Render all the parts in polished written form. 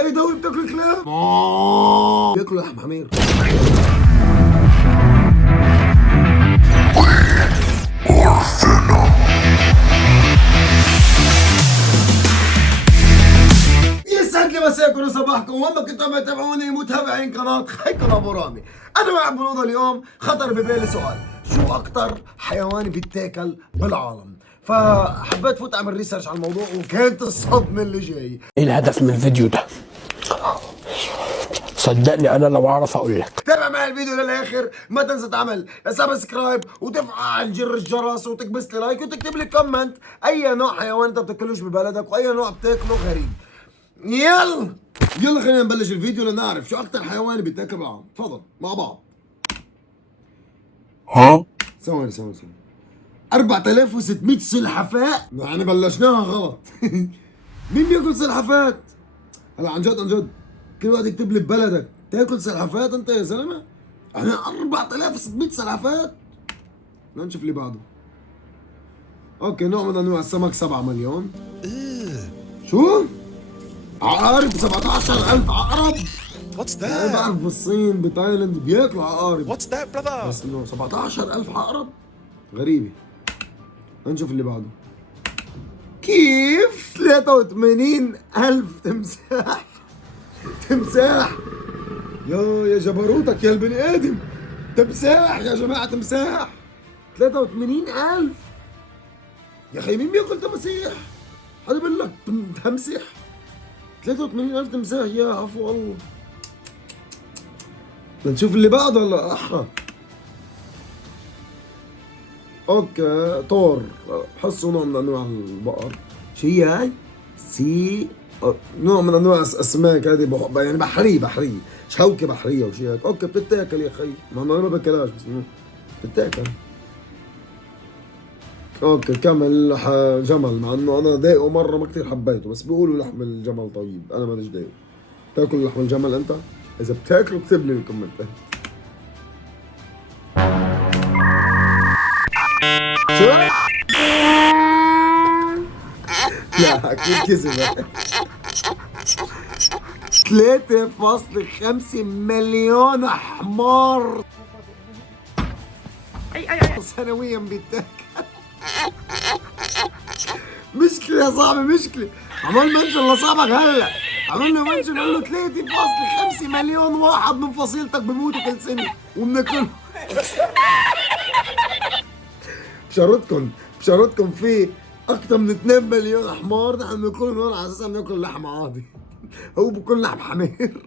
ايه دولة بتاكل كلاب؟ بياكلوا لحم حمير. يسعد لي مساكم وصباحكم، وما كنتم تتابعوني متابعين قناة خيكم ابو رامي. انا مع بروضة. اليوم خطر ببالي سؤال: شو اكتر حيوان بيتاكل بالعالم؟ فحبيت فوت اعمل ريسيرش على الموضوع، وكانت الصدمة اللي جاي. ايه الهدف من الفيديو ده؟ صدقني انا لو اعرف اقول لك. تابع معي الفيديو للاخر، ما تنسى تعمل سبسكرايب وتفعل جرس الجرس وتكبس لي لايك وتكتب لي كومنت اي نوع حيوان انت بتاكلوش ببلدك واي نوع بتاكله غريب. يلا خلينا نبلش الفيديو لنعرف شو اكتر حيوان بيتاكل بالعالم. تفضل مع بعض. ثواني 4600 سلحفاة. يعني بلشناها غلط. مين بياكل سلحفاة؟ هلا عن جد كل واحد يكتب لي ببلدك تاكل سلحفاة انت يا زلمه؟ احنا 4600 سلحفاة. بدنا نشوف اللي بعده. اوكي، نوع من انواع السمك 7 مليون. شو؟ عقارب 17000 عقرب. What's انا بعرف that? بالصين بتايلاند بياكلوا عقارب. What's that, brother? بس انه 17000 عقرب غريبة. نشوف اللي بعده. كيف 83,000 تمساح؟ تمساح يا جبروتك يا البني ادم. تمساح يا جماعة، تمساح 83,000. يا اخي مين بياكل تماسيح؟ حدا بيقول لك تمسح؟ 83,000 تمساح، يا عفو الله. نشوف اللي بعده ولا احرى. اوكي، طور بحسه نوع من انواع البقر. شو هي هاي؟ نوع من انواع اسماك هذه يعني بحريه شوكه بحريه وشي هيك. اوكي بتتاكل يا اخي، مع انه انا ما باكلهاش بس انه بتتاكل. اوكي كمل جمل، مع انه انا ذايقه مره ما كثير حبيته، بس بيقولوا لحم الجمل طيب، انا ماليش ذايقه. تاكل لحم الجمل انت؟ اذا بتاكله اكتب لي بالكومنتات. شو؟ لا اكيد كذب. 3.5 مليون حمار سنويا بيتاكل. مشكلة يا صاحبي، مشكلة. عمال منشن لصاحبك هلا، عملنا منشن قال له 3.5 مليون واحد من فصيلتك بموتوا كل سنة وبناكلهم. بشرطكم في أكثر من 2 مليون حمار نحن بناكلهم هون على أساس بناكل لحم عادي. هو بكل لحم حمير.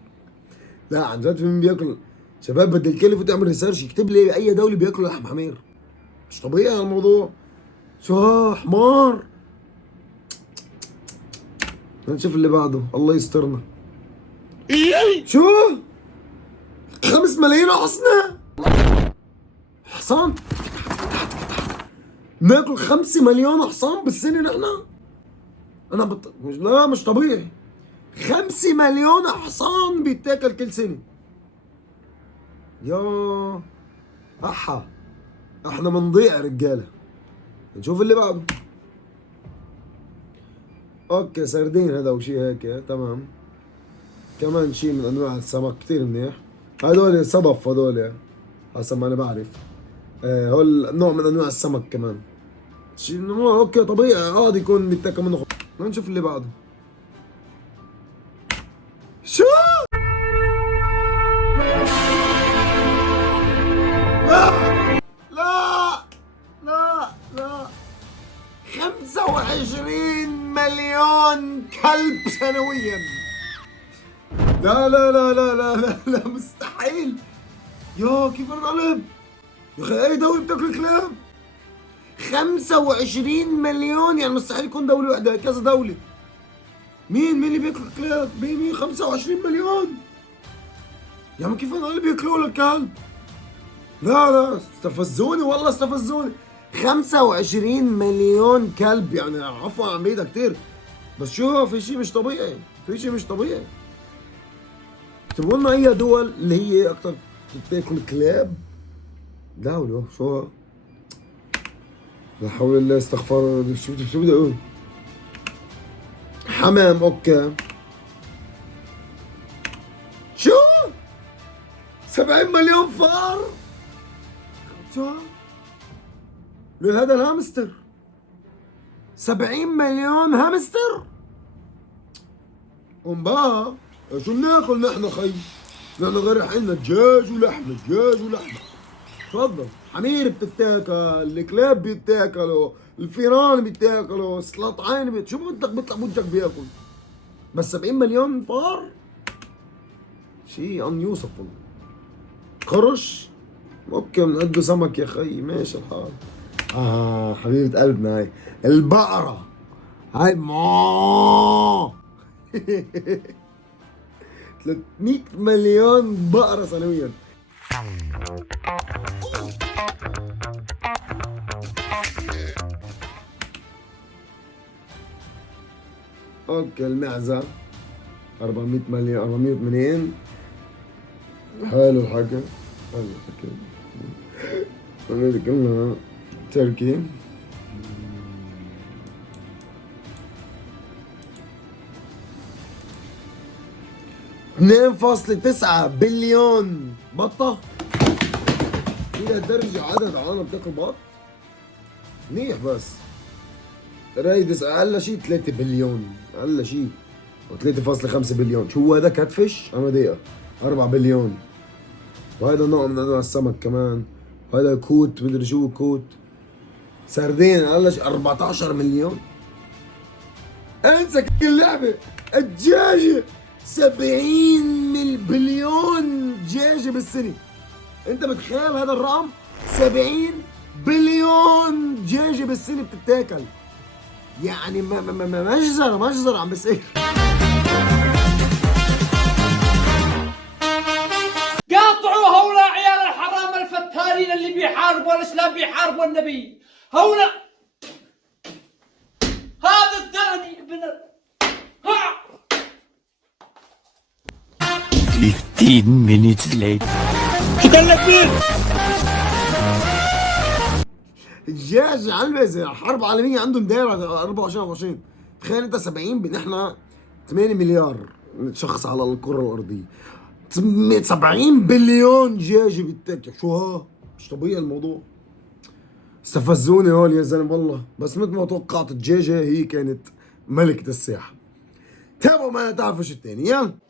لا عن جد في مين بياكل؟ شباب بدي الكل يفوت يعمل ريسيرش يكتب لي اي دولة بياكلوا لحم حمير. مش طبيعي الموضوع. شو حمار؟ نشوف اللي بعده، الله يسترنا. شو؟ 5 ملايين حصنة؟ حصان؟ ناكل 5 مليون حصان بالسنة نحن؟ لا مش طبيعي. 5 مليون حصان بيتاكل كل سنة. يا احنا منضيع رجالة. نشوف اللي بعده. اوكي سردين هذا وشي هيك، تمام. كمان شي من انواع السمك كتير منيح. هدول صدف، هدول حسب ما انا بعرف. هول نوع من انواع السمك كمان. شي اوكي طبيعي عادي يكون بيتاكل منه. نشوف اللي بعده. شو؟ لا 25 مليون كلب سنويا. لا مستحيل. يا كيف القلب يا اخي؟ اي دولة بتاكل كلاب؟ 25 مليون، يعني مستحيل يكون دولة واحدة، كذا دولة. مين اللي بياكل كلاب؟ مين 25 مليون؟ يا عم كيف القلب بياكلوا لك كلب؟ لا استفزوني والله استفزوني. 25 مليون كلب، يعني عفوا عن بعيدة كتير، بس شو في شيء مش طبيعي، في شيء مش طبيعي. اكتبوا لنا اي دول اللي هي اكثر بتاكل كلاب. دولة شو؟ لا حول الله استغفر الله. شو بدي اقول؟ حمام اوكي. 70 مليون فار. شو هذا الهامستر 70 مليون هامستر. بقى شو بناكل نحن خي؟ نحن غير عنا دجاج ولحمه، دجاج ولحمه. تفضل. حمير بتتاكل، الكلاب بيتاكلوا، الفيران بيتاكلوا، السلطعين شو بدك بيطلع بوجهك بياكل. بس 70 مليون فار شيء ان يوصفه. قرش اوكي بنعده سمك يا خي، ماشي الحال. حبيبة قلبنا هاي البقرة، هاي 300 مليون بقرة سنويا. اوكي المعزة 400 مليون، 480. حلو الحكي، حلو الحكي. هذي كلها تركي. $2.9 بليون بطة. إلى درجة عدد العالم بتاكل بط؟ منيح. بس رايدس أقل شيء 3 بليون، أقل شيء، و 3.5 بليون. شو هذا كاتفش؟ أنا دقيقة 4 بليون. وهذا نوع من أنواع السمك كمان. وهذا كوت، مدري شو كوت. سردين أقل شيء 14 مليون. انسى كل لعبة. الدجاجة 70 بليون دجاجة بالسنة. انت متخيل هذا الرقم؟ 70 بليون دجاجة بالسنة بتتاكل. يعني مجزرة عم بصير. قاطعوا هؤلاء عيال الحرام الفتالين اللي بيحاربوا الاسلام، بيحاربوا النبي. هؤلاء هذا الثاني ابن 15 minutes later. الدجاج علبة الحرب العالمية عندهم دايرة 24. تخيل انت 70 نحن 8 مليار شخص على الكرة الأرضية. 70 بليون دجاجة بتاكل. شو ها؟ مش طبيعي الموضوع. استفزوني هول يا زلمة والله. بس مثل ما توقعت الدجاجة هي كانت ملكة الساحة. تابعوا معنا تعرفوا شو التاني. يلا.